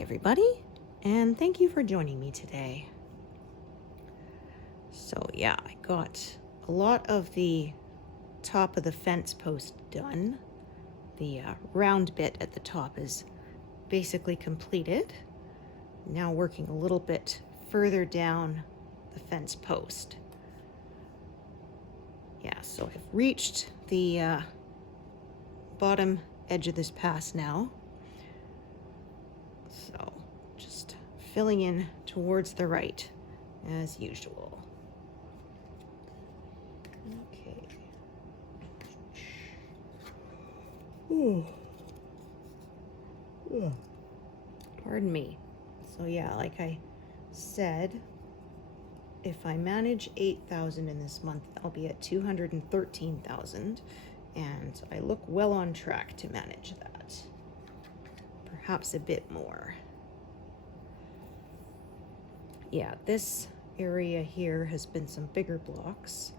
everybody, and thank you for joining me today. So yeah, I got a lot of the top of the fence post done. The round bit at the top is basically completed. Now working a little bit further down the fence post. Yeah, so I've reached the bottom edge of this pass now. So just filling in towards the right as usual. Okay. Ooh. Yeah. Pardon me. So yeah, like I said, if I manage 8,000 in this month, I'll be at 213,000, and I look well on track to manage that. Perhaps a bit more. Yeah, this area here has been some bigger blocks,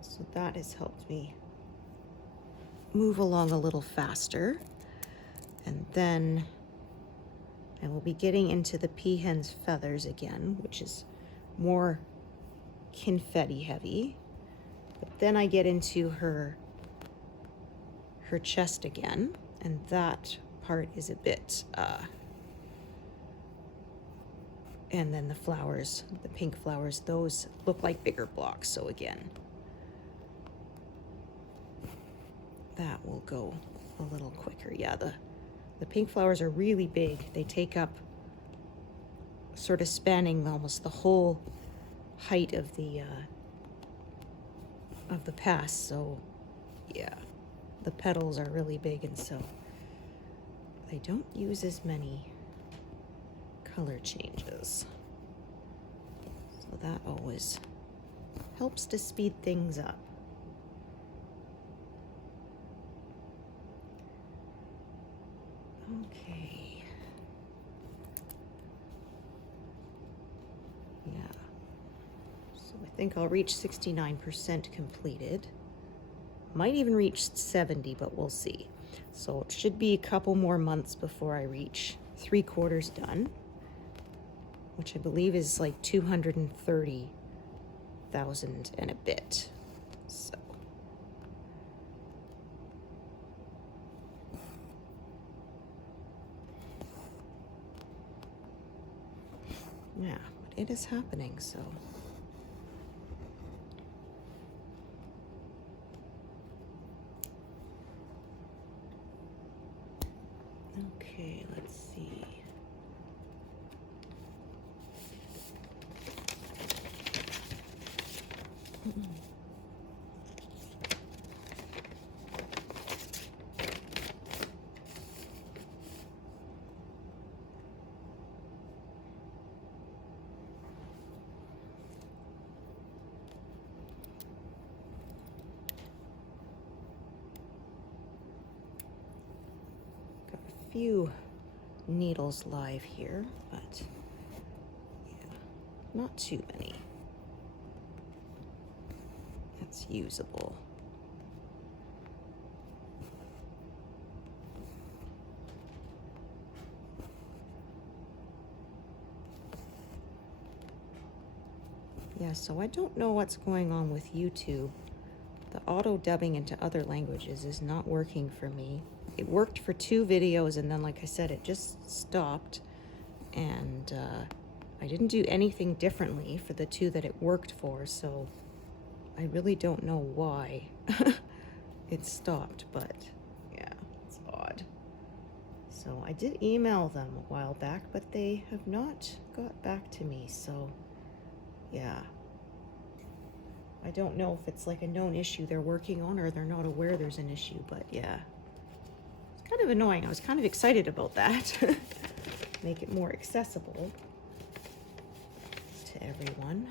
so that has helped me move along a little faster. And then I will be getting into the peahen's feathers again, which is more confetti heavy. But then I get into her chest again, and that part is a bit and then the flowers, the pink flowers, those look like bigger blocks. So again, that will go a little quicker. Yeah, the pink flowers are really big. They take up sort of spanning almost the whole height of the pass. So yeah, the petals are really big, and so I don't use as many color changes. So that always helps to speed things up. Okay. Yeah. So I think I'll reach 69% completed. Might even reach 70, but we'll see. So it should be a couple more months before I reach 3/4 done, which I believe is like 230,000 and a bit. So yeah, but it is happening. So okay, let's see. Got a few needles live here, but yeah, not too many. That's usable. Yeah, so I don't know what's going on with YouTube. The auto dubbing into other languages is not working for me. It worked for 2 videos, and then, like I said, it just stopped. And I didn't do anything differently for the 2 that it worked for, so I really don't know why it stopped, but yeah, it's odd. So I did email them a while back, but they have not got back to me, so yeah. I don't know if it's like a known issue they're working on, or they're not aware there's an issue, but yeah. It's kind of annoying. I was kind of excited about that. Make it more accessible to everyone.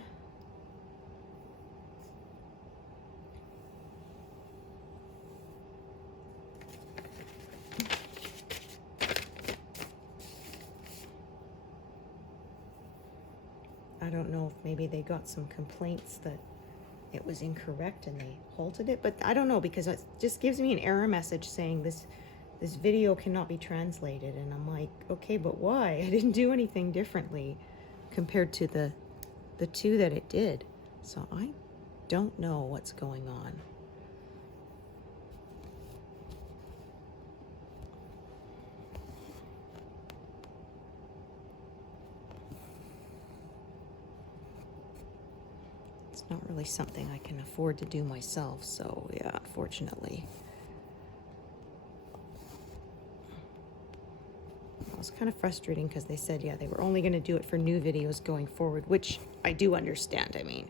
I don't know if maybe they got some complaints that it was incorrect and they halted it, but I don't know, because it just gives me an error message saying this this video cannot be translated. And I'm like, okay, but why? I didn't do anything differently compared to the two that it did. So I don't know what's going on. It's not really something I can afford to do myself, so yeah, unfortunately. It was kind of frustrating because they said, yeah, they were only going to do it for new videos going forward, which I do understand. I mean,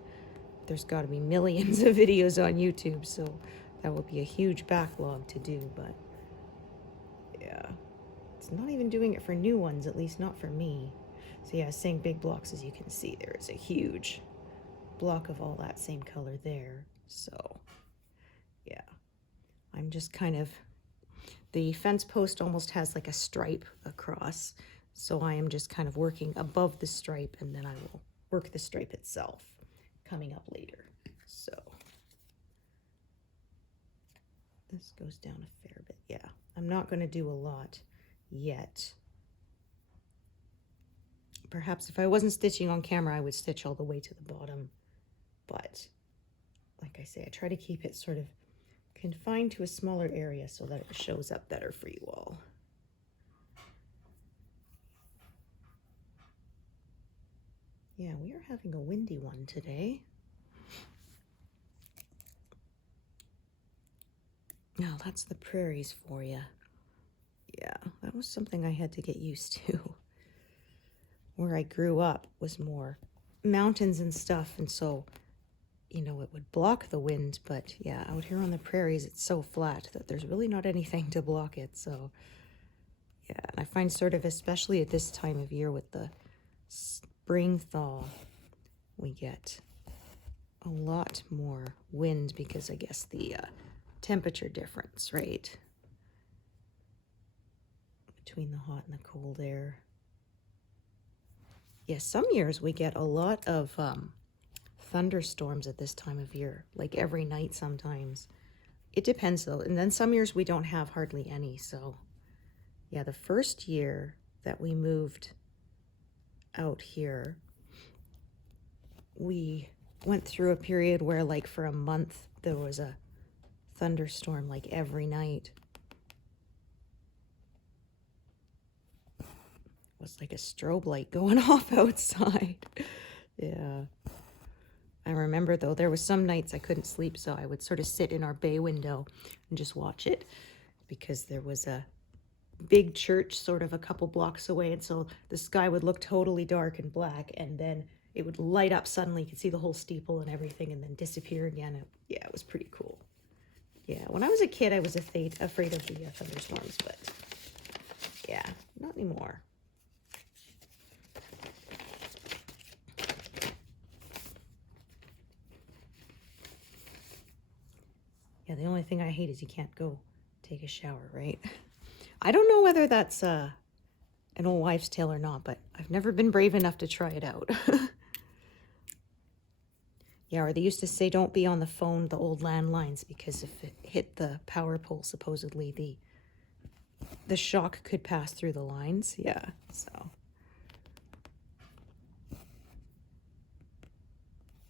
there's got to be millions of videos on YouTube, so that would be a huge backlog to do, but yeah, it's not even doing it for new ones, at least not for me. So yeah, saying big blocks, as you can see, there is a huge block of all that same color there. So yeah, I'm just kind of, the fence post almost has like a stripe across, so I am just kind of working above the stripe, and then I will work the stripe itself coming up later. So this goes down a fair bit. Yeah, I'm not going to do a lot yet. Perhaps if I wasn't stitching on camera, I would stitch all the way to the bottom, but like I say, I try to keep it sort of confined to a smaller area so that it shows up better for you all. Yeah, we are having a windy one today. Now that's the prairies for you. Yeah, that was something I had to get used to. Where I grew up was more mountains and stuff, and so, you know, it would block the wind, but yeah, out here on the prairies, it's so flat that there's really not anything to block it, so yeah, and I find sort of, especially at this time of year with the spring thaw, we get a lot more wind because I guess the temperature difference, right? Between the hot and the cold air. Yes, some years we get a lot of thunderstorms at this time of year, like every night sometimes. It depends though, and then some years we don't have hardly any, so yeah, the first year that we moved out here, we went through a period where like for a month there was a thunderstorm like every night. It was like a strobe light going off outside. Yeah. I remember though, there was some nights I couldn't sleep, so I would sort of sit in our bay window and just watch it, because there was a big church sort of a couple blocks away, and so the sky would look totally dark and black, and then it would light up suddenly. You could see the whole steeple and everything, and then disappear again. Yeah, it was pretty cool. Yeah, when I was a kid, I was afraid of the thunderstorms, but yeah, not anymore. Yeah, the only thing I hate is you can't go take a shower, right? I don't know whether that's an old wives' tale or not, but I've never been brave enough to try it out. Yeah, or they used to say don't be on the phone, the old landlines, because if it hit the power pole, supposedly the shock could pass through the lines. Yeah, so.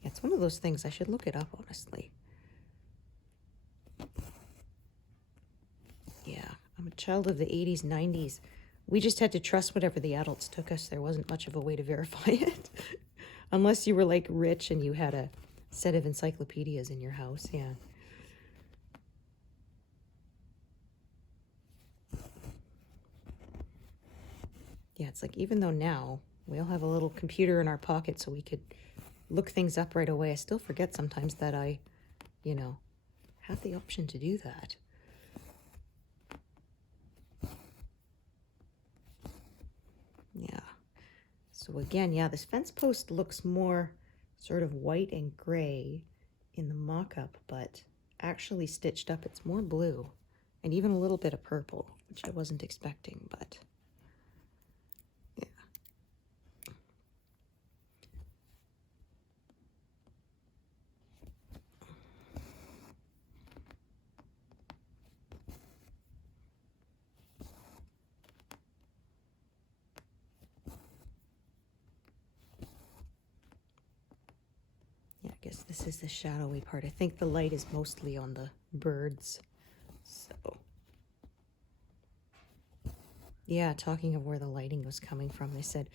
Yeah, it's one of those things, I should look it up, honestly. Yeah, I'm a child of the 80s, 90s. We just had to trust whatever the adults took us. There wasn't much of a way to verify it. Unless you were like rich and you had a set of encyclopedias in your house, yeah. Yeah, it's like, even though now we all have a little computer in our pocket so we could look things up right away, I still forget sometimes that I, you know, have the option to do that. Yeah. So again, yeah, this fence post looks more sort of white and gray in the mock-up, but actually stitched up, it's more blue and even a little bit of purple, which I wasn't expecting, but yeah. guess this is the shadowy part. I think the light is mostly on the birds. So, yeah, talking of where the lighting was coming from, they said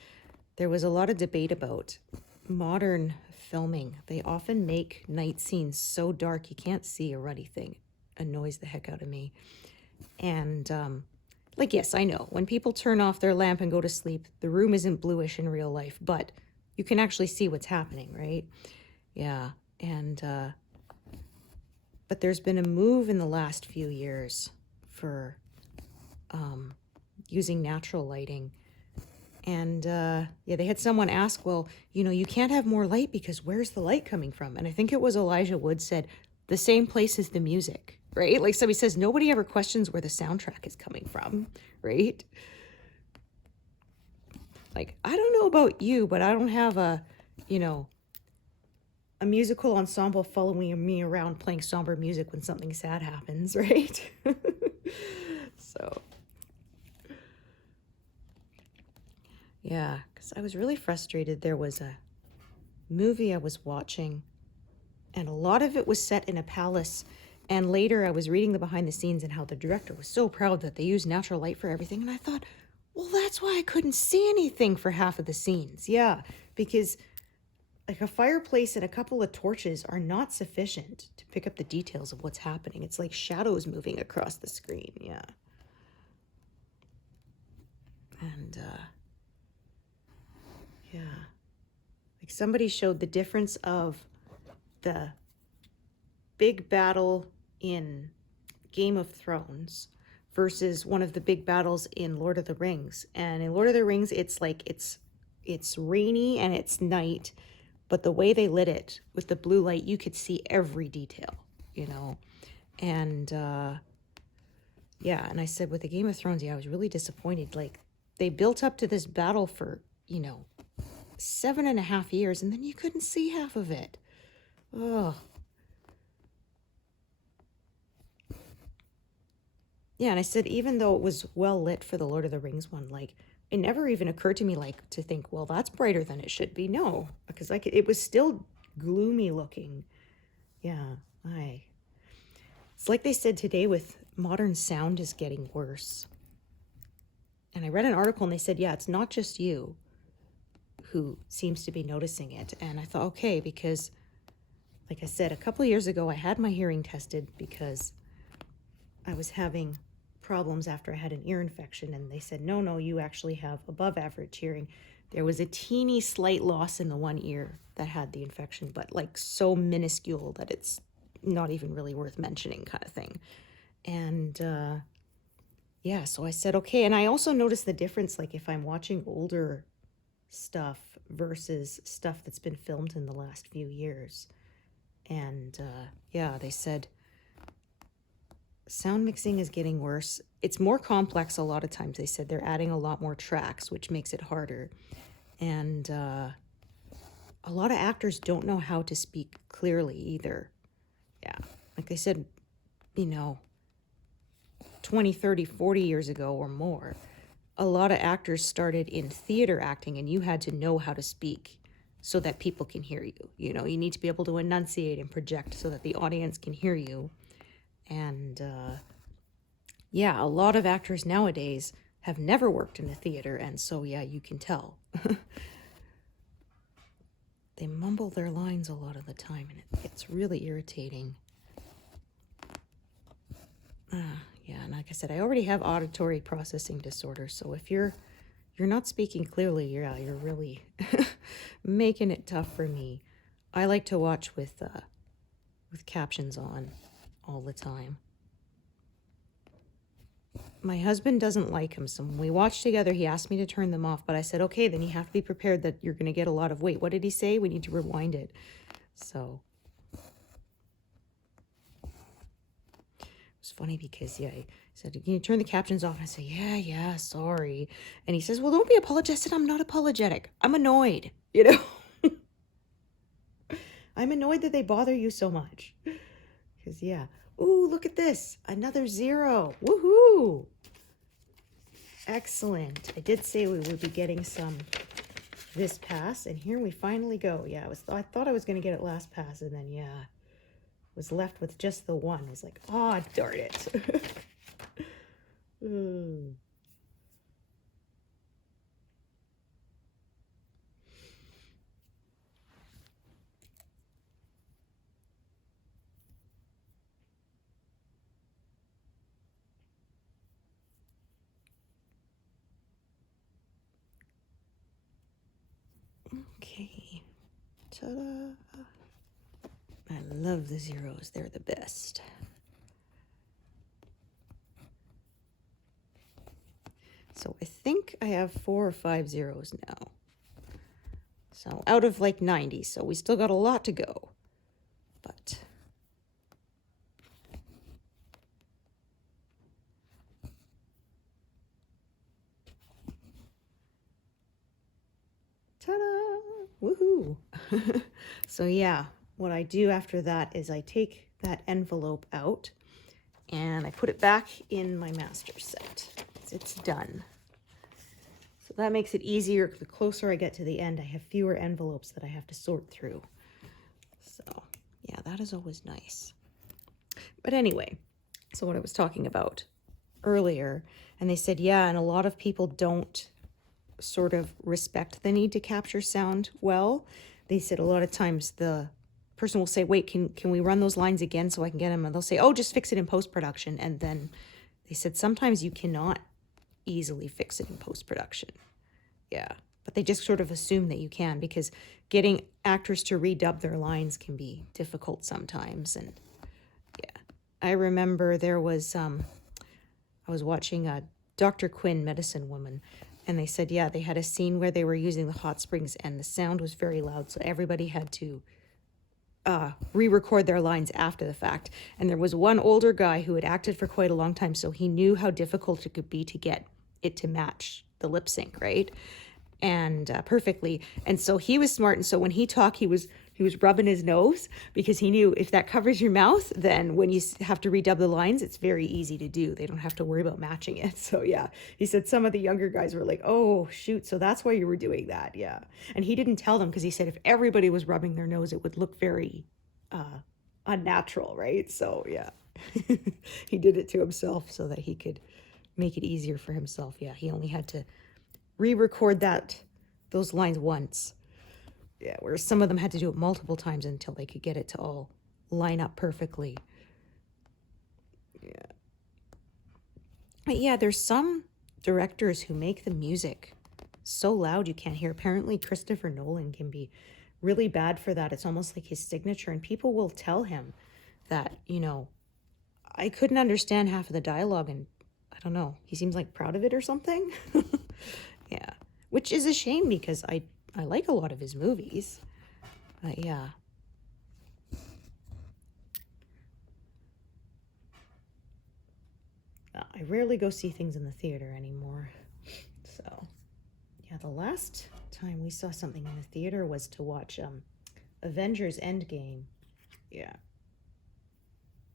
there was a lot of debate about modern filming. They often make night scenes so dark you can't see a ruddy thing. It annoys the heck out of me. And, like, yes, I know. When people turn off their lamp and go to sleep, the room isn't bluish in real life, but you can actually see what's happening, right? Yeah, and, but there's been a move in the last few years for using natural lighting. And, yeah, they had someone ask, well, you know, you can't have more light because where's the light coming from? And I think it was Elijah Wood said, the same place as the music, right? Like somebody says, nobody ever questions where the soundtrack is coming from, right? Like, I don't know about you, but I don't have a, you know, a musical ensemble following me around playing somber music when something sad happens, right? So, yeah, because I was really frustrated. There was a movie I was watching, and a lot of it was set in a palace. And later I was reading the behind the scenes and how the director was so proud that they used natural light for everything. And I thought, well, that's why I couldn't see anything for half of the scenes. Yeah, because like a fireplace and a couple of torches are not sufficient to pick up the details of what's happening. It's like shadows moving across the screen. Yeah. And, yeah. Like somebody showed the difference of the big battle in Game of Thrones versus one of the big battles in Lord of the Rings. And in Lord of the Rings, it's like it's rainy and it's night, but the way they lit it with the blue light, you could see every detail, you know. And yeah, and I said with the Game of Thrones, yeah, I was really disappointed. Like they built up to this battle for, you know, 7.5 years, and then you couldn't see half of it. Oh. Yeah, and I said, even though it was well lit for the Lord of the Rings one, like, it never even occurred to me, like, to think, well, that's brighter than it should be. No, because, like, it was still gloomy looking. Yeah, it's like they said today with modern sound is getting worse. And I read an article and they said, yeah, it's not just you who seems to be noticing it. And I thought, okay, because, like I said, a couple of years ago, I had my hearing tested because I was having problems after I had an ear infection, and they said, no, you actually have above average hearing. There was a teeny slight loss in the one ear that had the infection, but like so minuscule that it's not even really worth mentioning kind of thing. And yeah, so I said, okay. And I also noticed the difference, like if I'm watching older stuff versus stuff that's been filmed in the last few years. And yeah, they said, sound mixing is getting worse. It's more complex a lot of times. They said they're adding a lot more tracks, which makes it harder. And a lot of actors don't know how to speak clearly either. Yeah. Like they said, you know, 20, 30, 40 years ago or more, a lot of actors started in theater acting, and you had to know how to speak so that people can hear you. You know, you need to be able to enunciate and project so that the audience can hear you. And yeah, a lot of actors nowadays have never worked in a theater, and so yeah, you can tell. They mumble their lines a lot of the time, and it's really irritating. Yeah, and like I said, I already have auditory processing disorder, so if you're not speaking clearly, you're really making it tough for me. I like to watch with captions on all the time. My husband doesn't like them, so when we watch together, he asked me to turn them off, but I said, okay, then you have to be prepared that you're going to get a lot of weight. What did he say? We need to rewind it. So it's funny because, yeah, he said, can you turn the captions off? And I said, yeah, sorry. And he says, well, don't be apologetic. I said, I'm not apologetic. I'm annoyed, you know? I'm annoyed that they bother you so much. Because, yeah. Ooh, look at this. Another 0. Woohoo! Excellent. I did say we would be getting some this pass, and here we finally go. Yeah, I thought I was going to get it last pass, and then, yeah, was left with just the one. I was like, oh, darn it. Okay. Ta-da. I love the zeros. They're the best. So I think I have 4 or 5 zeros now. So out of like 90, so we still got a lot to go. But ta-da! Woohoo! So yeah, what I do after that is I take that envelope out and I put it back in my master set. It's done. So that makes it easier. The closer I get to the end, I have fewer envelopes that I have to sort through. So yeah, that is always nice. But anyway, so what I was talking about earlier, and they said, yeah, and a lot of people don't sort of respect the need to capture sound well. They said a lot of times the person will say, wait, can we run those lines again so I can get them? And they'll say, oh, just fix it in post-production. And then they said sometimes you cannot easily fix it in post-production. Yeah, but they just sort of assume that you can, because getting actors to redub their lines can be difficult sometimes. And yeah, I remember there was I was watching a Dr. Quinn, Medicine Woman, and they said, yeah, they had a scene where they were using the hot springs and the sound was very loud, so everybody had to re-record their lines after the fact. And there was one older guy who had acted for quite a long time, so he knew how difficult it could be to get it to match the lip sync, right? And perfectly. And so he was smart, and so when he talked, he was rubbing his nose, because he knew if that covers your mouth, then when you have to redub the lines, it's very easy to do. They don't have to worry about matching it. So yeah, he said some of the younger guys were like, oh shoot, so that's why you were doing that. Yeah. And he didn't tell them, because he said if everybody was rubbing their nose, it would look very unnatural, right? So yeah, he did it to himself so that he could make it easier for himself. Yeah, he only had to re-record those lines once. Yeah, whereas some of them had to do it multiple times until they could get it to all line up perfectly. Yeah. But yeah, there's some directors who make the music so loud you can't hear. Apparently Christopher Nolan can be really bad for that. It's almost like his signature, and people will tell him that, you know, I couldn't understand half of the dialogue, and I don't know, he seems like proud of it or something. Yeah, which is a shame, because I like a lot of his movies. But yeah. I rarely go see things in the theater anymore. So yeah, the last time we saw something in the theater was to watch Avengers Endgame. Yeah.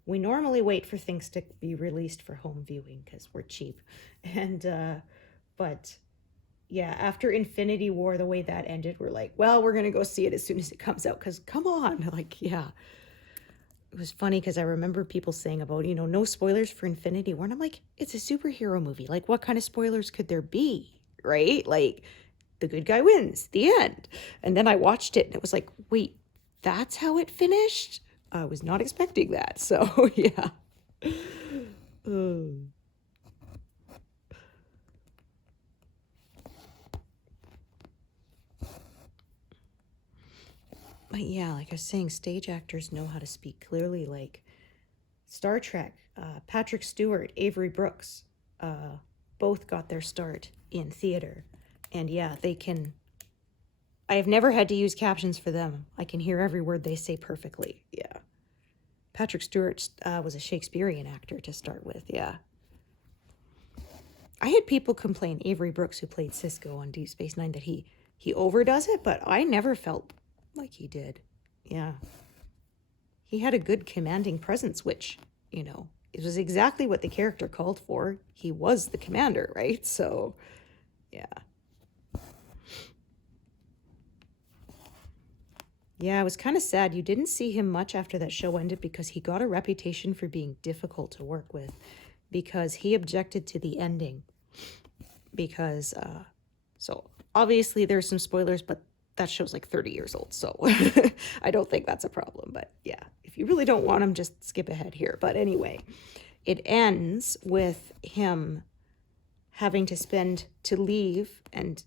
We normally wait for things to be released for home viewing because we're cheap. And but yeah, after Infinity War, the way that ended, we're like, well, we're going to go see it as soon as it comes out, because come on. Like, yeah. It was funny because I remember people saying about, you know, no spoilers for Infinity War. And I'm like, it's a superhero movie. Like, what kind of spoilers could there be? Right? Like, the good guy wins, the end. And then I watched it and it was like, wait, that's how it finished? I was not expecting that. So, yeah. But yeah, like I was saying, stage actors know how to speak clearly. Like Star Trek, Patrick Stewart, Avery Brooks, both got their start in theater. And yeah, they can... I have never had to use captions for them. I can hear every word they say perfectly. Yeah. Patrick Stewart was a Shakespearean actor to start with, yeah. I had people complain, Avery Brooks, who played Cisco on Deep Space Nine, that he overdoes it, but I never felt like he did. Yeah. He had a good commanding presence, which, you know, it was exactly what the character called for. He was the commander, right? So, yeah. Yeah, it was kind of sad. You didn't see him much after that show ended because he got a reputation for being difficult to work with because he objected to the ending. Because, so obviously there's some spoilers, but that show's like 30 years old, so I don't think that's a problem. But yeah, if you really don't want them, just skip ahead here. But anyway, it ends with him having to leave and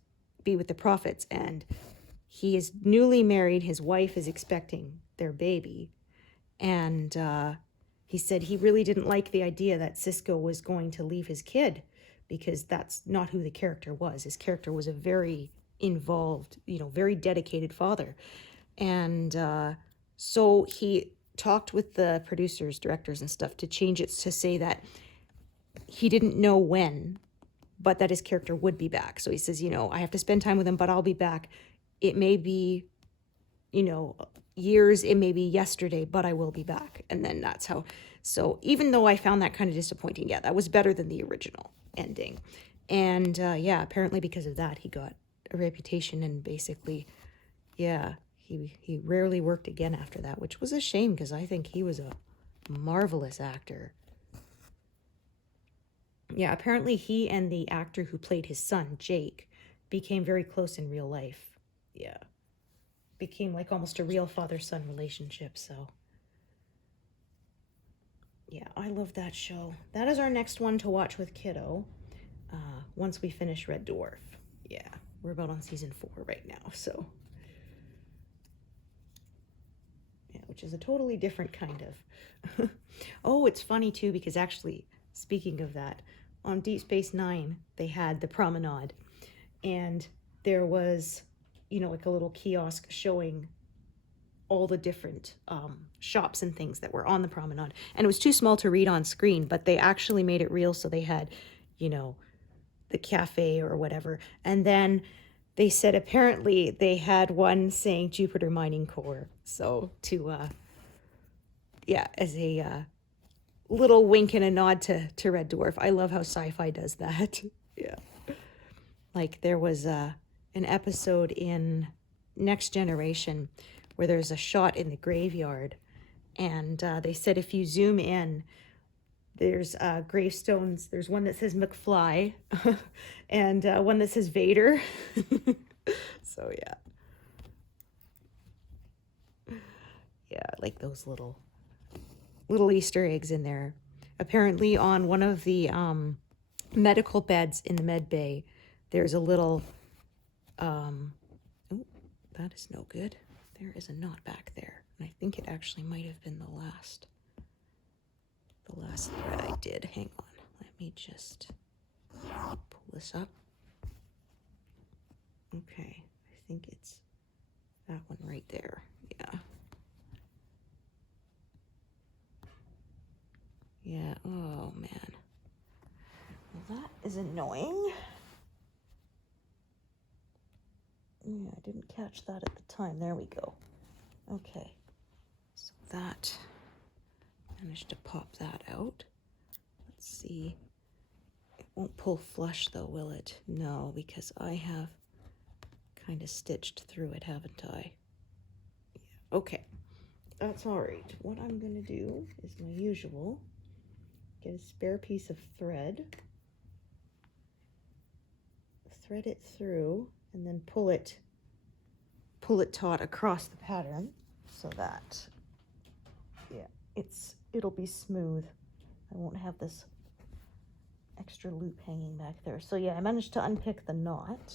be with the prophets, and he is newly married. His wife is expecting their baby, and he said he really didn't like the idea that Cisco was going to leave his kid, because that's not who the character was. His character was a very involved, very dedicated father. And so he talked with the producers, directors, and stuff to change it to say that he didn't know when, but that his character would be back. So he says, I have to spend time with him, but I'll be back. It may be, years, it may be yesterday, but I will be back. And then that's how. So even though I found that kind of disappointing, yeah, that was better than the original ending. And yeah, apparently because of that, he got a reputation, and basically, yeah, he rarely worked again after that, which was a shame because I think he was a marvelous actor. Yeah, apparently he and the actor who played his son, Jake, became very close in real life. Yeah. Became like almost a real father-son relationship, so. Yeah, I love that show. That is our next one to watch with kiddo, once we finish Red Dwarf. Yeah, we're about on season 4 right now, so. Yeah, which is a totally different kind of. Oh, it's funny too, because actually, speaking of that, on Deep Space Nine, they had the promenade, and there was, like a little kiosk showing all the different shops and things that were on the promenade. And it was too small to read on screen, but they actually made it real. So they had, the cafe or whatever. And then they said apparently they had one saying Jupiter Mining Core. So as a little wink and a nod to Red Dwarf. I love how sci-fi does that. Yeah. Like there was an episode in Next Generation where there's a shot in the graveyard, and they said if you zoom in, there's gravestones. There's one that says McFly, and one that says Vader. So yeah, like those little Easter eggs in there. Apparently, on one of the medical beds in the med bay, there's a little. Oh, that is no good. There is a knot back there, and I think it actually might have been the last thread I did. Hang on, let me just pull this up. Okay, I think it's that one right there. Yeah, oh man. Well, that is annoying. Yeah, I didn't catch that at the time. There we go. Okay, so that, managed to pop that out. Let's see. It won't pull flush though, will it? No, because I have kind of stitched through it, haven't I? Yeah. Okay, that's all right. What I'm gonna do is my usual. Get a spare piece of thread. Thread it through, and then pull it taut across the pattern so that it'll be smooth. I won't have this extra loop hanging back there. So yeah, I managed to unpick the knot,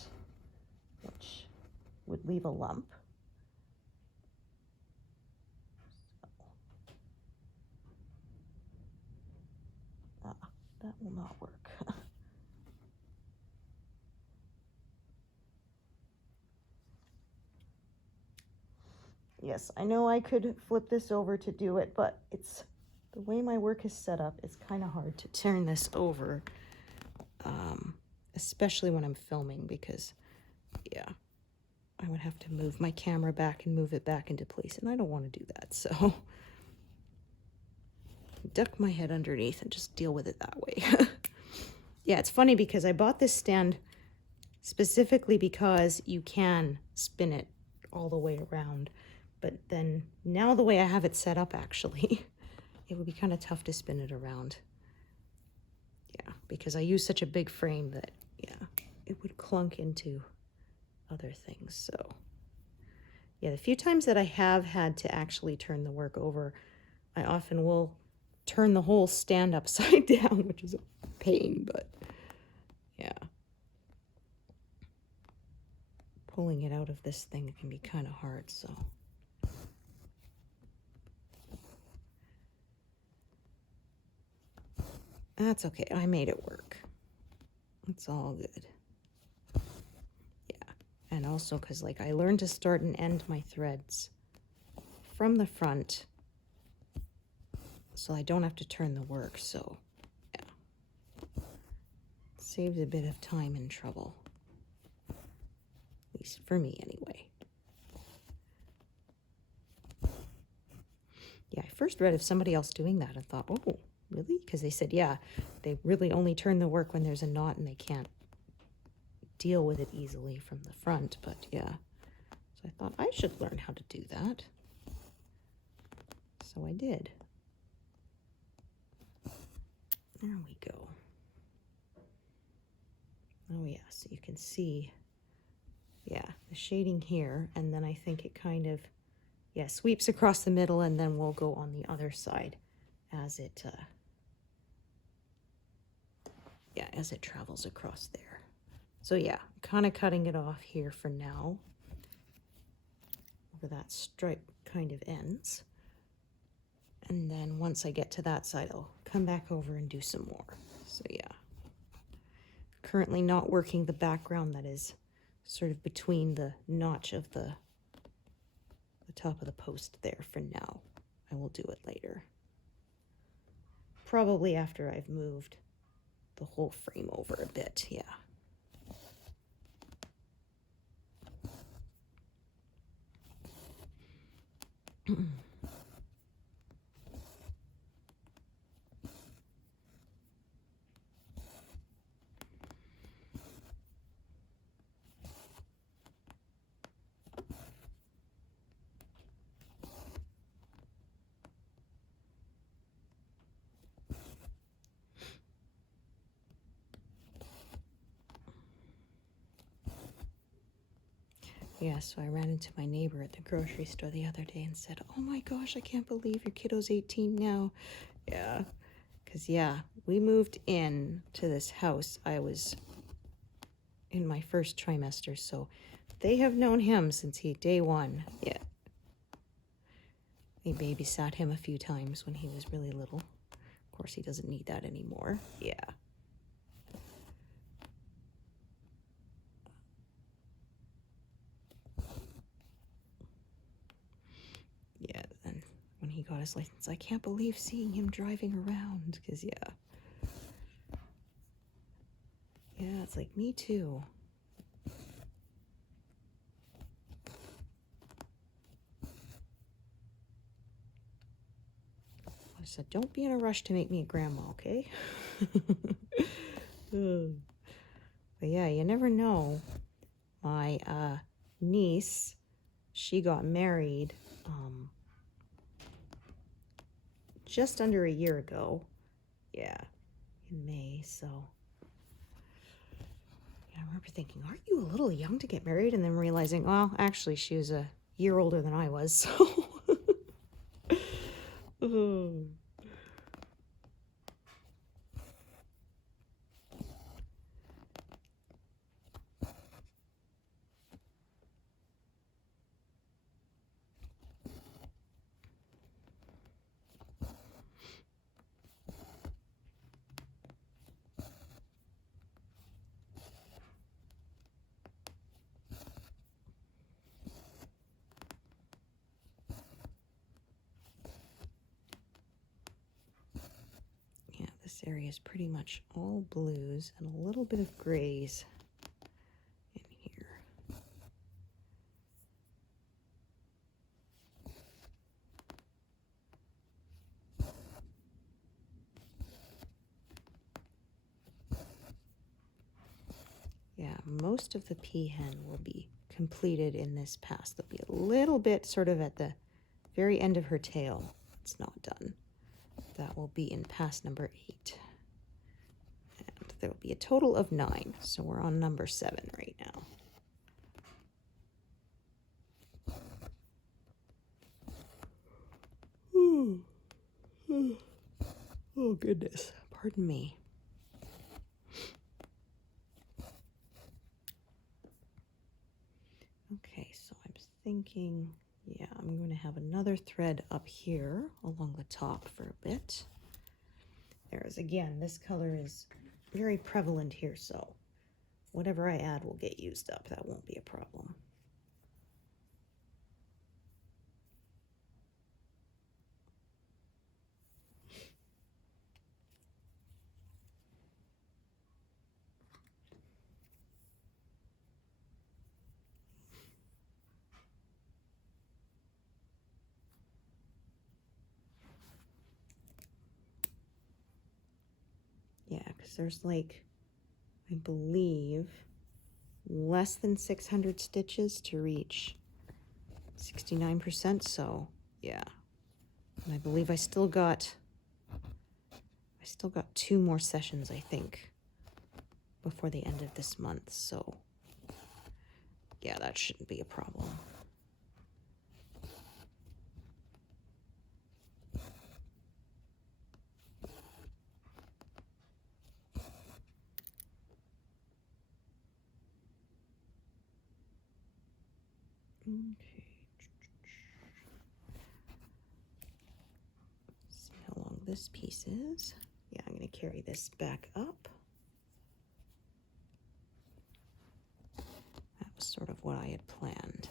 which would leave a lump. That will not work. Yes, I know I could flip this over to do it, but it's the way my work is set up, it's kind of hard to turn this over, especially when I'm filming, because, yeah, I would have to move my camera back and move it back into place, and I don't want to do that, so duck my head underneath and just deal with it that way. Yeah, it's funny because I bought this stand specifically because you can spin it all the way around. But then now the way I have it set up, actually, it would be kind of tough to spin it around. Yeah, because I use such a big frame that, yeah, it would clunk into other things. So yeah, the few times that I have had to actually turn the work over, I often will turn the whole stand upside down, which is a pain, but yeah. Pulling it out of this thing can be kind of hard, so. That's okay, I made it work. It's all good. Yeah, and also because like I learned to start and end my threads from the front, so I don't have to turn the work, so yeah. Saves a bit of time and trouble. At least for me, anyway. Yeah, I first read of somebody else doing that and thought, oh, really? Because they said, yeah, they really only turn the work when there's a knot and they can't deal with it easily from the front, but yeah. So I thought I should learn how to do that. So I did. There we go. Oh yeah, so you can see, yeah, the shading here, and then I think it kind of, yeah, sweeps across the middle, and then we'll go on the other side as it, yeah, as it travels across there. So yeah, kind of cutting it off here for now, where that stripe kind of ends. And then once I get to that side, I'll come back over and do some more. So yeah, currently not working the background that is sort of between the notch of the top of the post there for now. I will do it later. Probably after I've moved the whole frame over a bit, yeah. Yeah, so I ran into my neighbor at the grocery store the other day and said, oh my gosh, I can't believe your kiddo's 18 now. Yeah, because yeah, we moved in to this house. I was in my first trimester, so they have known him since day one. Yeah. They babysat him a few times when he was really little. Of course, he doesn't need that anymore. Yeah. Yeah, and when he got his license, I can't believe seeing him driving around, because, yeah. Yeah, it's like, me too. I said, don't be in a rush to make me a grandma, okay? But yeah, you never know. My niece, she got married just under a year ago. Yeah, in May, so. Yeah, I remember thinking, aren't you a little young to get married? And then realizing, well, actually, she was a year older than I was, so. Yeah, this area is pretty much all blues and a little bit of grays in here. Yeah, most of the peahen will be completed in this pass. There'll be a little bit sort of at the very end of her tail. It's not done. That will be in pass number 8. And there will be a total of 9. So we're on number 7 right now. Oh, goodness. Pardon me. Okay, so I'm thinking, yeah, I'm going to have another thread up here along the top for a bit. There's, again, this color is very prevalent here, so whatever I add will get used up. That won't be a problem. Yeah, because there's like, I believe, less than 600 stitches to reach 69%, so yeah. And I believe I still got 2 more sessions, I think, before the end of this month, so yeah, that shouldn't be a problem. Okay. Let's see how long this piece is. Yeah, I'm going to carry this back up. That was sort of what I had planned.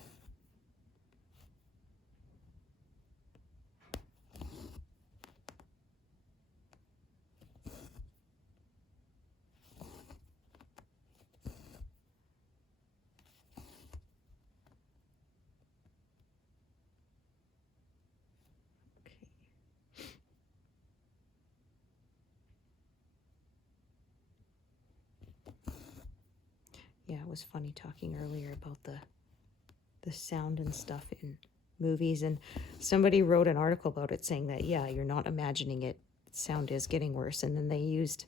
Yeah, it was funny talking earlier about the sound and stuff in movies, and somebody wrote an article about it saying that, yeah, you're not imagining it. Sound is getting worse. And then they used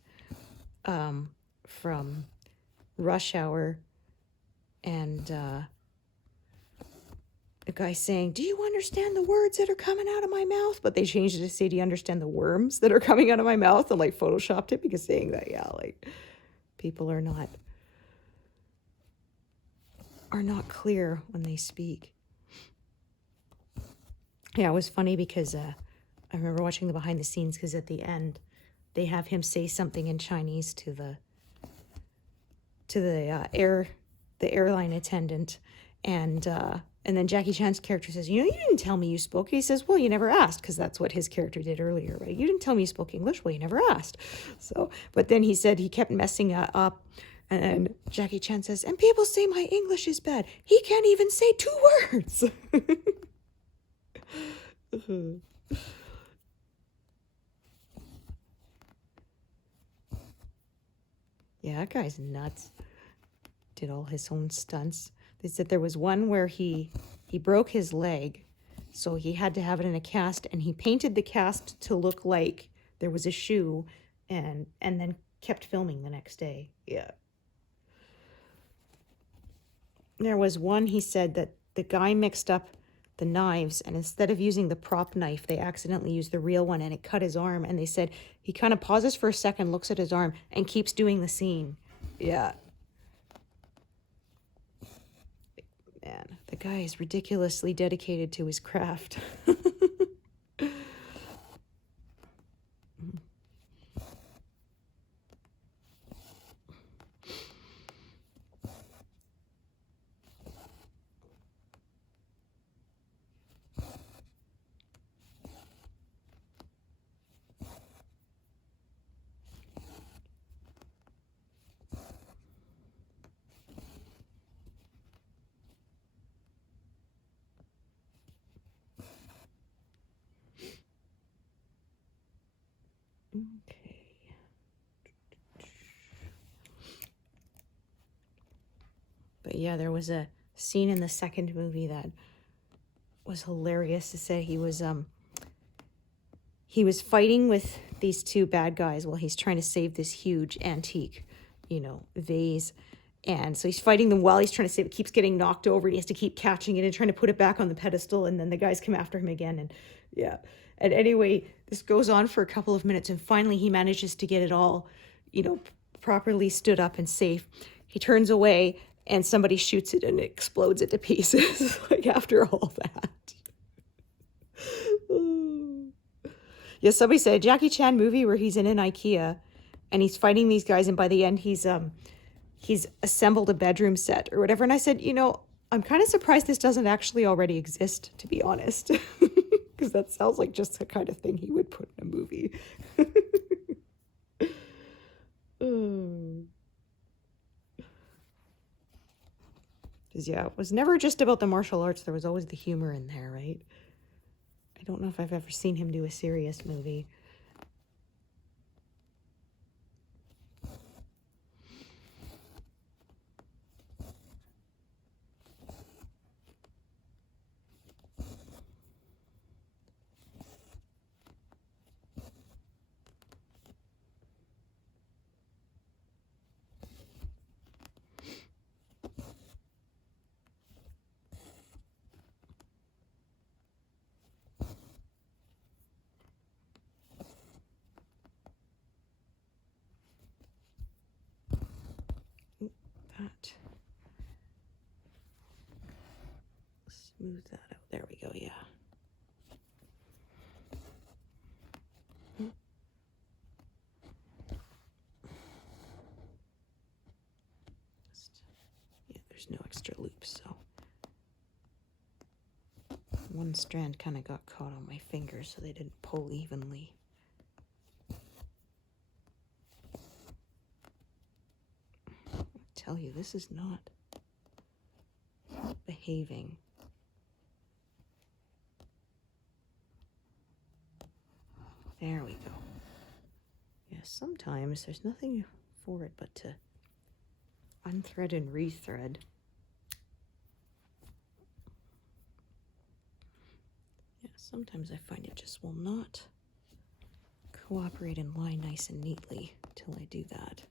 from Rush Hour and a guy saying, "Do you understand the words that are coming out of my mouth?" But they changed it to say, "Do you understand the worms that are coming out of my mouth?" And like photoshopped it, because saying that, yeah, like people are not clear when they speak. Yeah, it was funny because I remember watching the behind the scenes, because at the end they have him say something in Chinese to the airline attendant, and then Jackie Chan's character says, "You know, you didn't tell me you spoke." He says, "Well, you never asked," because that's what his character did earlier, right? "You didn't tell me you spoke English." "Well, you never asked." So, but then he said he kept messing up. And Jackie Chan says, "And people say my English is bad. He can't even say 2 words." Yeah, that guy's nuts. Did all his own stunts. They said there was one where he broke his leg, so he had to have it in a cast, and he painted the cast to look like there was a shoe, and then kept filming the next day. Yeah. There was one, he said, that the guy mixed up the knives, and instead of using the prop knife, they accidentally used the real one, and it cut his arm. And they said he kind of pauses for a second, looks at his arm, and keeps doing the scene. Yeah. Man, the guy is ridiculously dedicated to his craft. Okay. Yeah, there was a scene in the second movie that was hilarious to say. He was fighting with these two bad guys while he's trying to save this huge antique, vase. And so he's fighting them while he's trying to save it, keeps getting knocked over, and he has to keep catching it and trying to put it back on the pedestal, and then the guys come after him again, and yeah. And anyway, this goes on for a couple of minutes, and finally he manages to get it all, properly stood up and safe. He turns away, and somebody shoots it, and it explodes into pieces, like after all that. Yeah, somebody said a Jackie Chan movie where he's in an IKEA, and he's fighting these guys, and by the end he's assembled a bedroom set or whatever. And I said, I'm kind of surprised this doesn't actually already exist, to be honest, because that sounds like just the kind of thing he would put in a movie. Because, yeah, it was never just about the martial arts. There was always the humor in there, right? I don't know if I've ever seen him do a serious movie. Smooth that out. There we go, yeah. Yeah, there's no extra loops, so one strand kind of got caught on my fingers, so they didn't pull evenly. I tell you, this is not behaving. There we go. Yeah, sometimes there's nothing for it but to unthread and rethread. Yeah, sometimes I find it just will not cooperate and lie nice and neatly till I do that.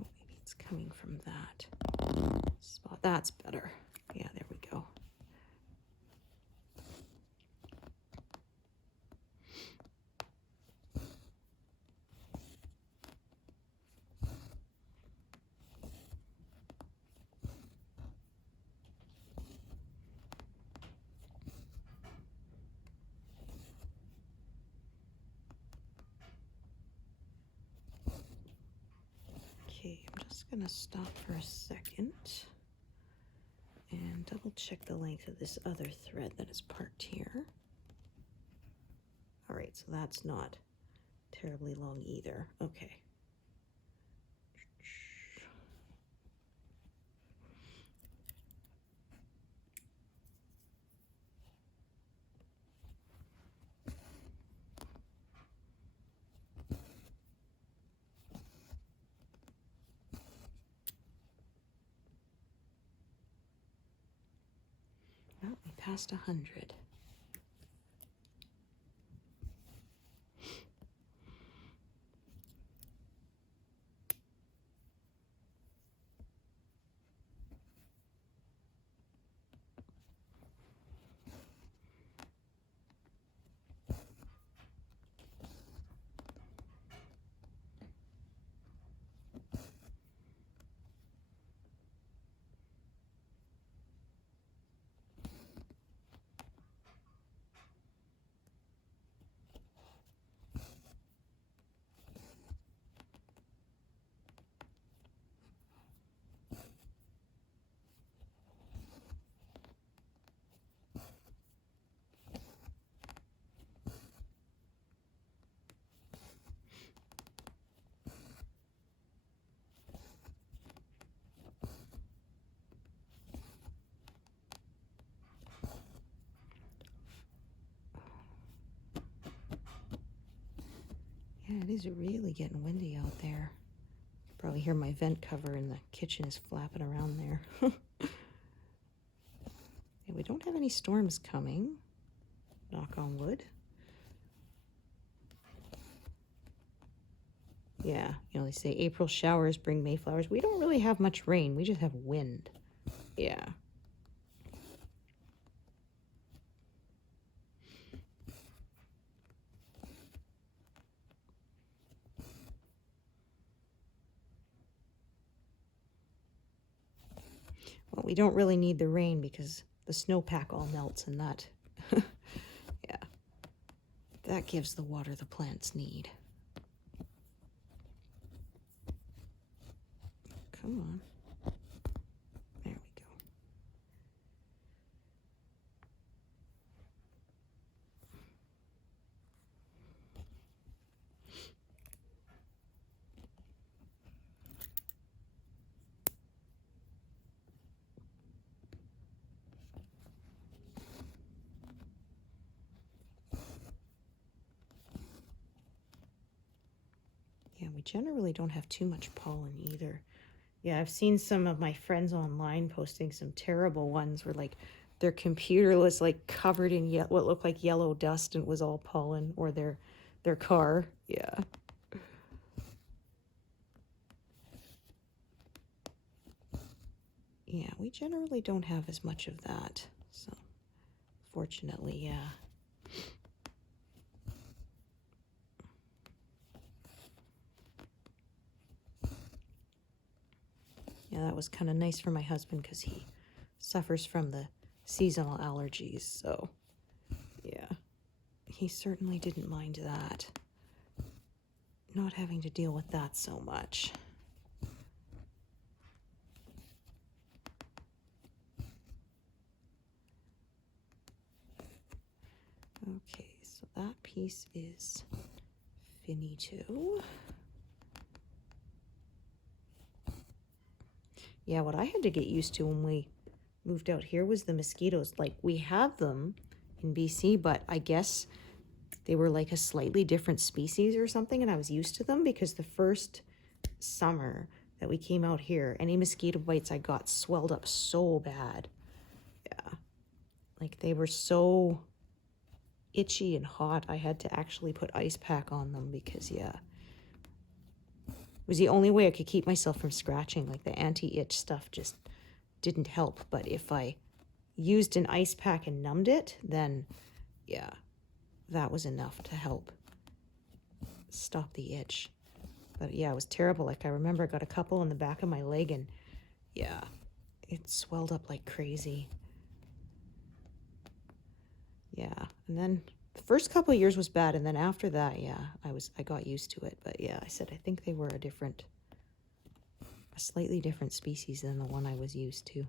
Oh, maybe it's coming from that spot. That's better. Yeah, there we go. Okay, I'm just gonna stop for a second and double check the length of this other thread that is parked here. All right, so that's not terribly long either. Okay. Well, we passed 100. Yeah, it is really getting windy out there. Probably hear my vent cover in the kitchen is flapping around there. Yeah, we don't have any storms coming. Knock on wood. Yeah, you know, they say April showers bring May flowers. We don't really have much rain. We just have wind. Yeah. Well, we don't really need the rain because the snowpack all melts and that, yeah, that gives the water the plants need. Come on. There we go. Yeah, we generally don't have too much pollen either. Yeah, I've seen some of my friends online posting some terrible ones where like their computer was like covered in what looked like yellow dust and it was all pollen, or their car. Yeah. Yeah, we generally don't have as much of that. So, fortunately, yeah. Yeah, that was kind of nice for my husband because he suffers from the seasonal allergies. So, yeah, he certainly didn't mind that. Not having to deal with that so much. Okay, so that piece is finito. Yeah, what I had to get used to when we moved out here was the mosquitoes. Like, we have them in BC, but I guess they were like a slightly different species or something, and I was used to them because the first summer that we came out here, any mosquito bites I got swelled up so bad. Yeah. Like, they were so itchy and hot, I had to actually put ice pack on them because, yeah, it was the only way I could keep myself from scratching. Like, the anti-itch stuff just didn't help. But if I used an ice pack and numbed it, then, yeah, that was enough to help stop the itch. But, yeah, it was terrible. Like, I remember I got a couple in the back of my leg, and, yeah, it swelled up like crazy. Yeah, and then the first couple of years was bad, and then after that, yeah, I got used to it. But yeah, I said I think they were a slightly different species than the one I was used to.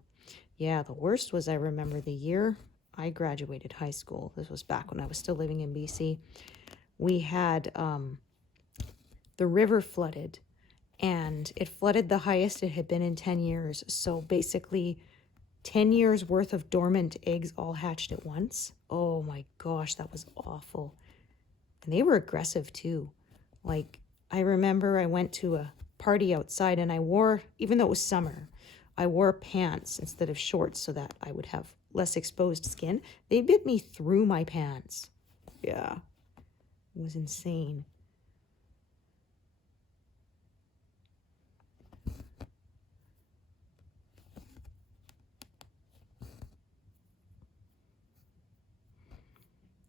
Yeah, the worst was I remember the year I graduated high school. This was back when I was still living in BC. We had the river flooded, and it flooded the highest it had been in 10 years. So basically 10 years worth of dormant eggs all hatched at once. Oh my gosh, that was awful. And they were aggressive too. Like, I remember I went to a party outside and I wore, even though it was summer, I wore pants instead of shorts so that I would have less exposed skin. They bit me through my pants. Yeah, it was insane.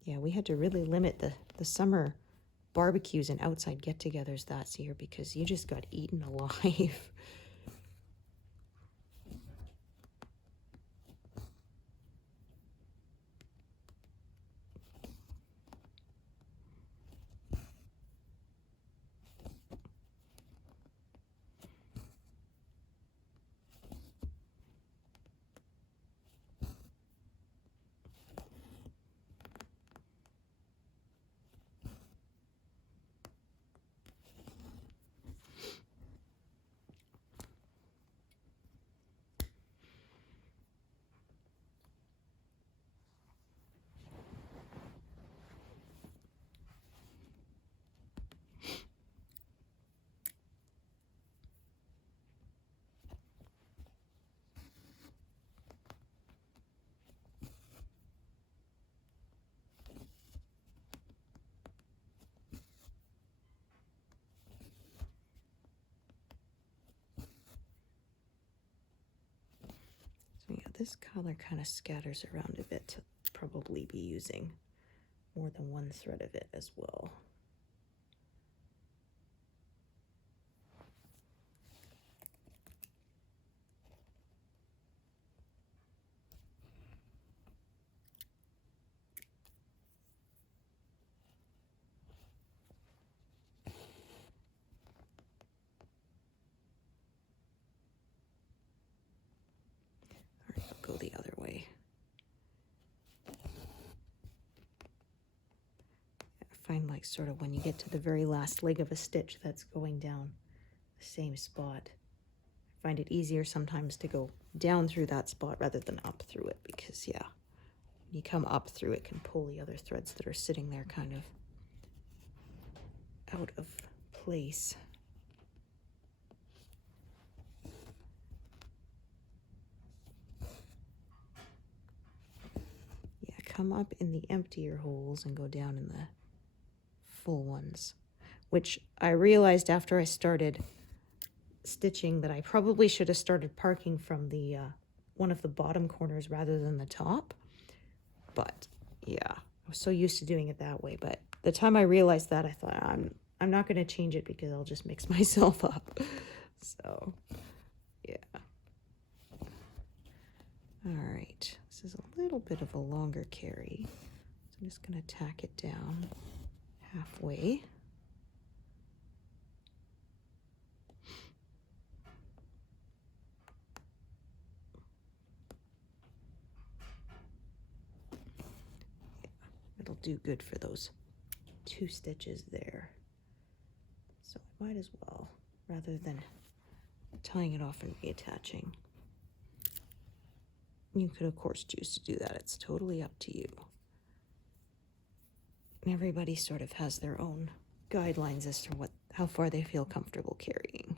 Yeah, we had to really limit the summer barbecues and outside get-togethers that year because you just got eaten alive. this color kind of scatters around a bit to probably be using more than one thread of it as well. All right, I'll go the other way. I find like sort of when you get to the very last leg of a stitch that's going down the same spot, I find it easier sometimes to go down through that spot rather than up through it, because yeah, when you come up through it can pull the other threads that are sitting there kind of out of place. Yeah, come up in the emptier holes and go down in the full ones, which I realized after I started stitching that I probably should have started parking from the one of the bottom corners rather than the top. But yeah, I was so used to doing it that way. But the time I realized that, I thought I'm not going to change it because I'll just mix myself up. So yeah. All right, this is a little bit of a longer carry, so I'm just going to tack it down halfway. It'll do good for those 2 stitches there. So I might as well, rather than tying it off and reattaching. You could, of course, choose to do that. It's totally up to you. Everybody sort of has their own guidelines as to how far they feel comfortable carrying.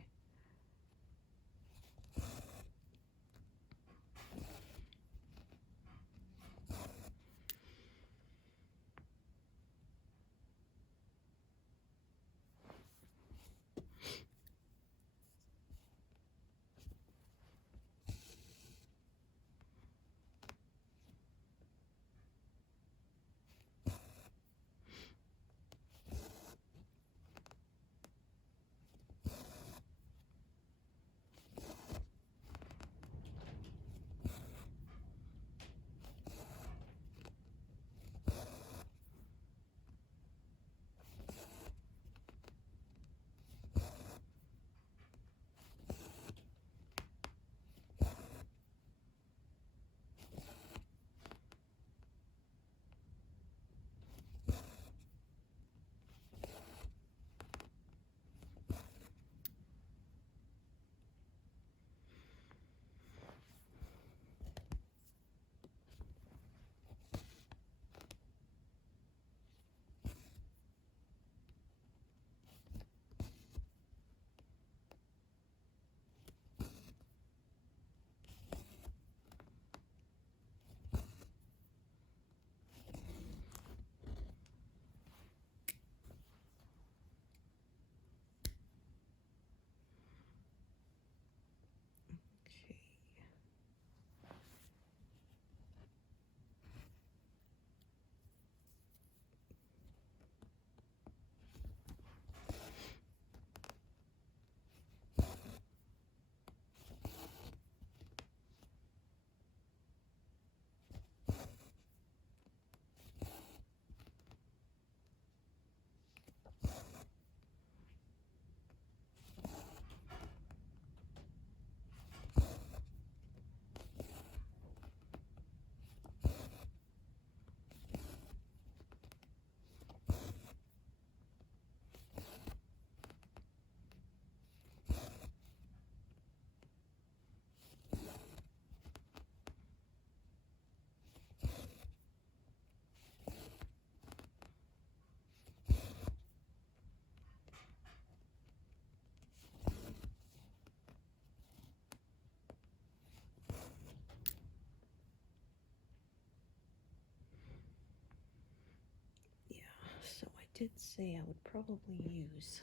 So I did say I would probably use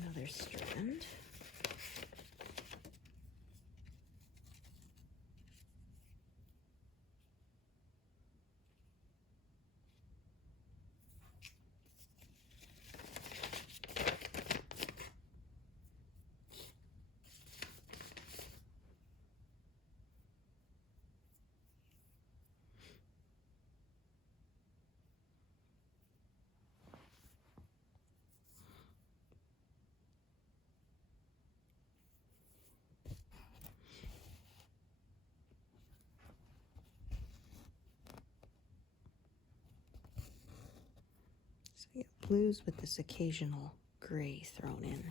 another strand. I get blues with this occasional gray thrown in.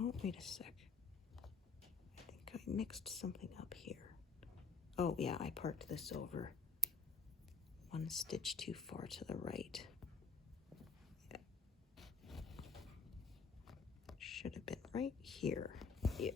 Oh, wait a sec. I think I mixed something up here. Oh, yeah, I parked this over one stitch too far to the right. Yeah. Should have been right here. Yeah.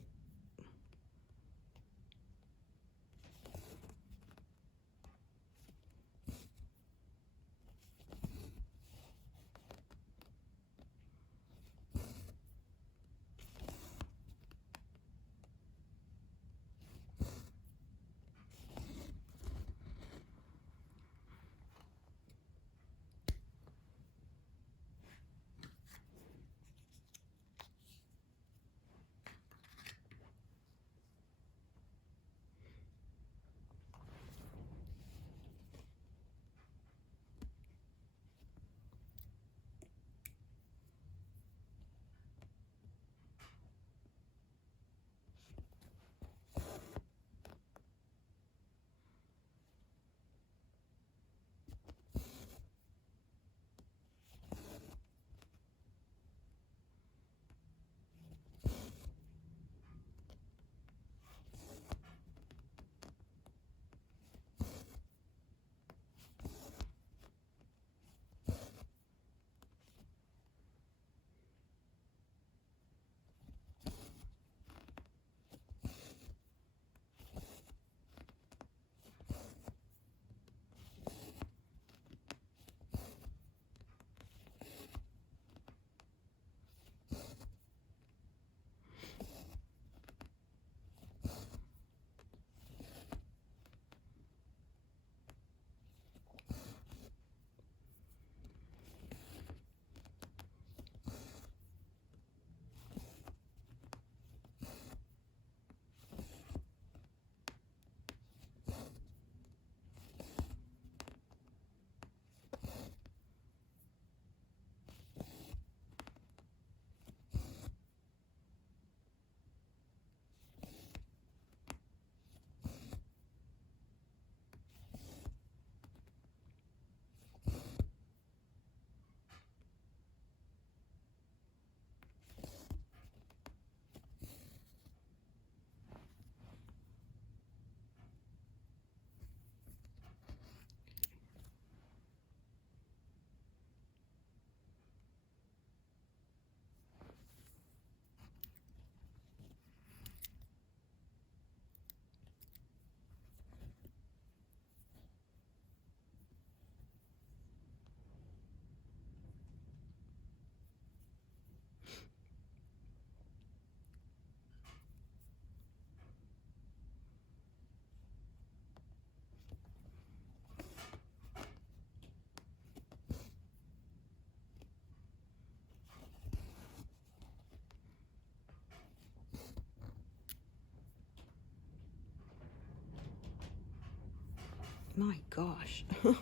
My gosh. Yeah,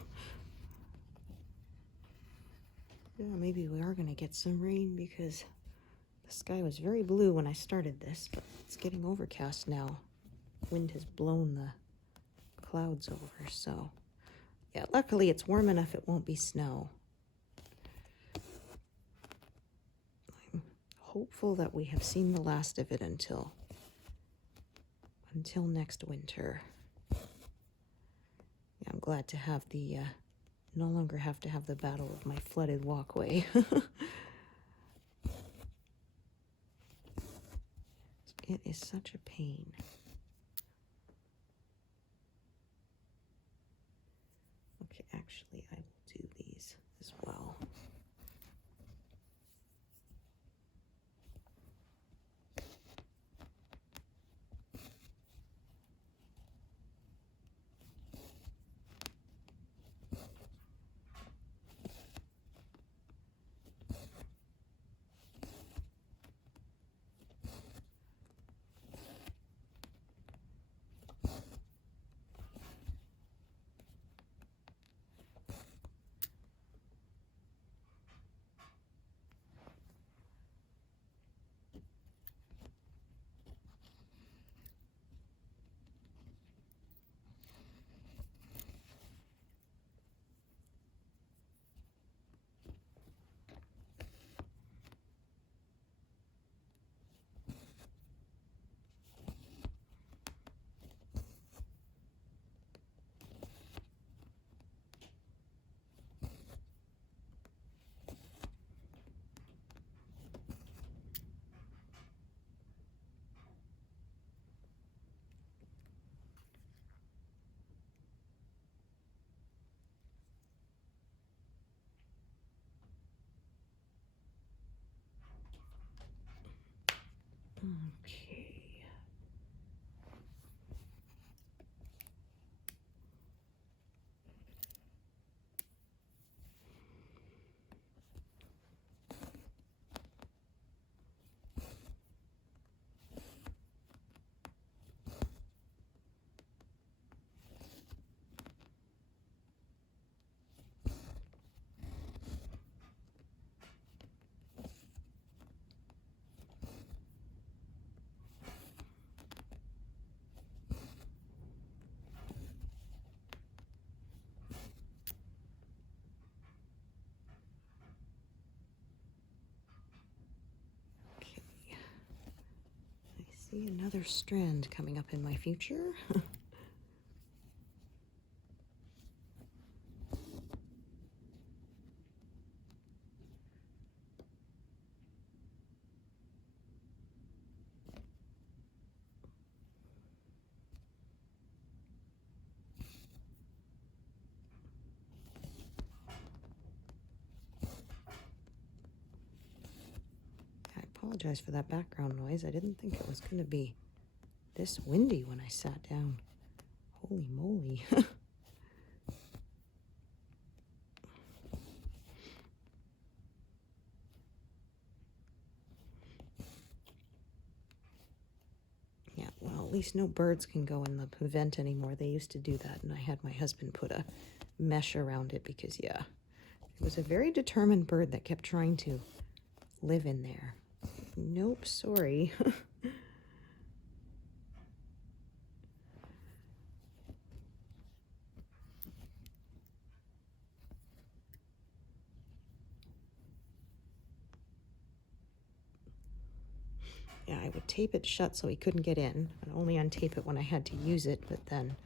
maybe we are going to get some rain because the sky was very blue when I started this, but it's getting overcast now. wind has blown the clouds over, so yeah, luckily it's warm enough it won't be snow. I'm hopeful that we have seen the last of it until next winter. Yeah, I'm glad to have the no longer have to have the battle of my flooded walkway. It is such a pain. Okay, actually, I will do these as well. Okay. I see another strand coming up in my future. I apologize for that background noise. I didn't think it was going to be this windy when I sat down. Holy moly. Yeah, well, at least no birds can go in the vent anymore. They used to do that, and I had my husband put a mesh around it because, yeah, it was a very determined bird that kept trying to live in there. Nope, sorry. Yeah, I would tape it shut so he couldn't get in. I'd only untape it when I had to use it, but then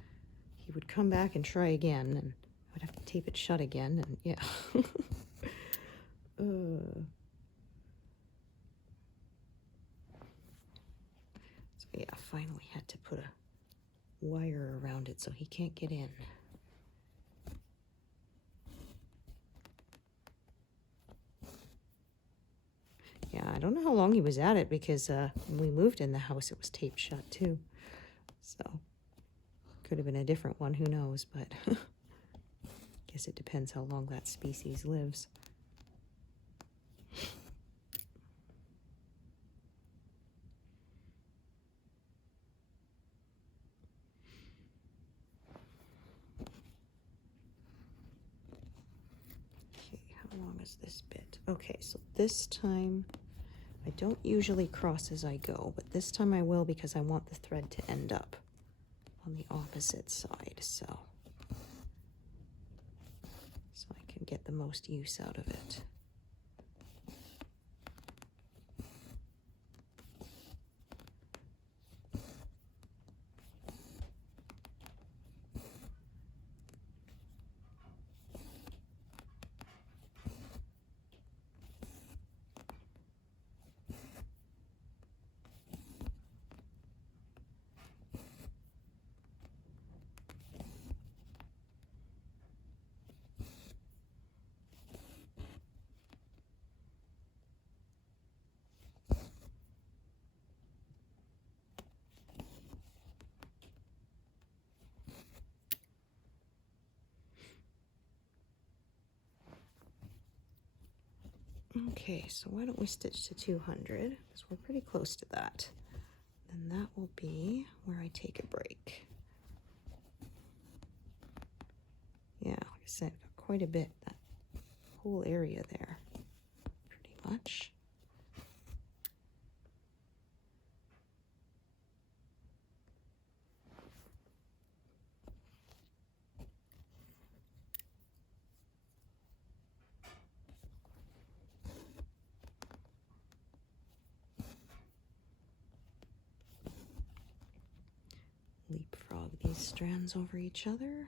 he would come back and try again, and I would have to tape it shut again, and yeah. So yeah, finally had to put a wire around it so he can't get in. Yeah, I don't know how long he was at it because when we moved in the house, it was taped shut too. So, could have been a different one, who knows, but guess it depends how long that species lives. Okay, how long is this bit? Okay, so this time, I don't usually cross as I go, but this time I will because I want the thread to end up. on the opposite side, so I can get the most use out of it. Okay, so why don't we stitch to 200, because we're pretty close to that. And that will be where I take a break. Yeah, like I said, got quite a bit, that whole area there, pretty much. Leapfrog these strands over each other.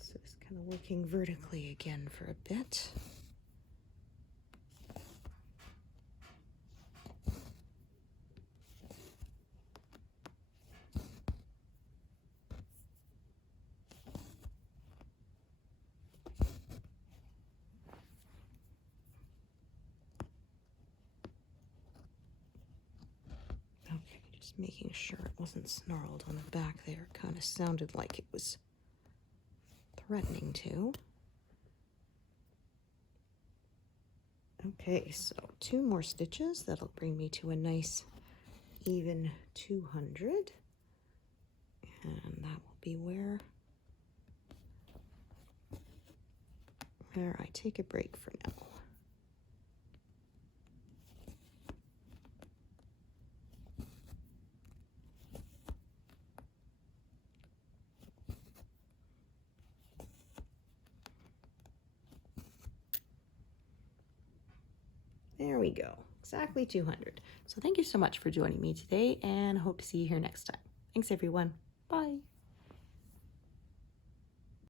So just kind of working vertically again for a bit. Okay, just making sure it wasn't snarled on the back there. It kind of sounded like it was threatening to. Okay, so 2 more stitches. That'll bring me to a nice even 200. And that will be where I take a break for now. There we go, exactly 200. So thank you so much for joining me today, and hope to see you here next time. Thanks everyone, bye.